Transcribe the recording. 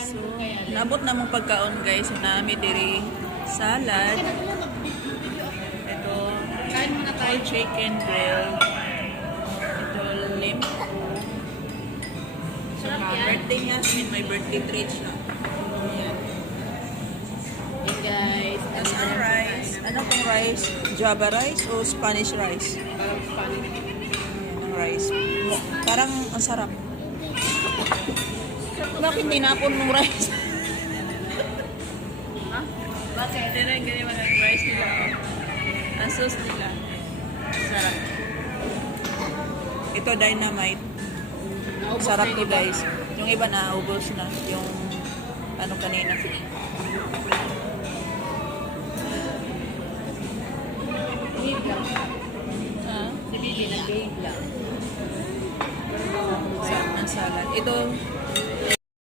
So, nabot na mong pagkaon guys. Nami diri salad. Ito, whole chicken grill. Ito, limpo. So, birthday niya. May birthday treat siya. Ayan. Guys, Tapos ang rice. Ano pong rice? Java rice o Spanish rice? Spanish. Ayan ang rice. Parang ang sarap. Bakit tinapon mong rice? Ha? Bakit? Hindi na ganyan mga rice nila. Ang sauce nila. Sarap. Ito dynamite. Naubos Sarap na to yung iba. guys. Yung iba na ubos na. Yung ano kanina. Big lang. Ah, Si Billy, nag-big lang. sarap ng salad. Ito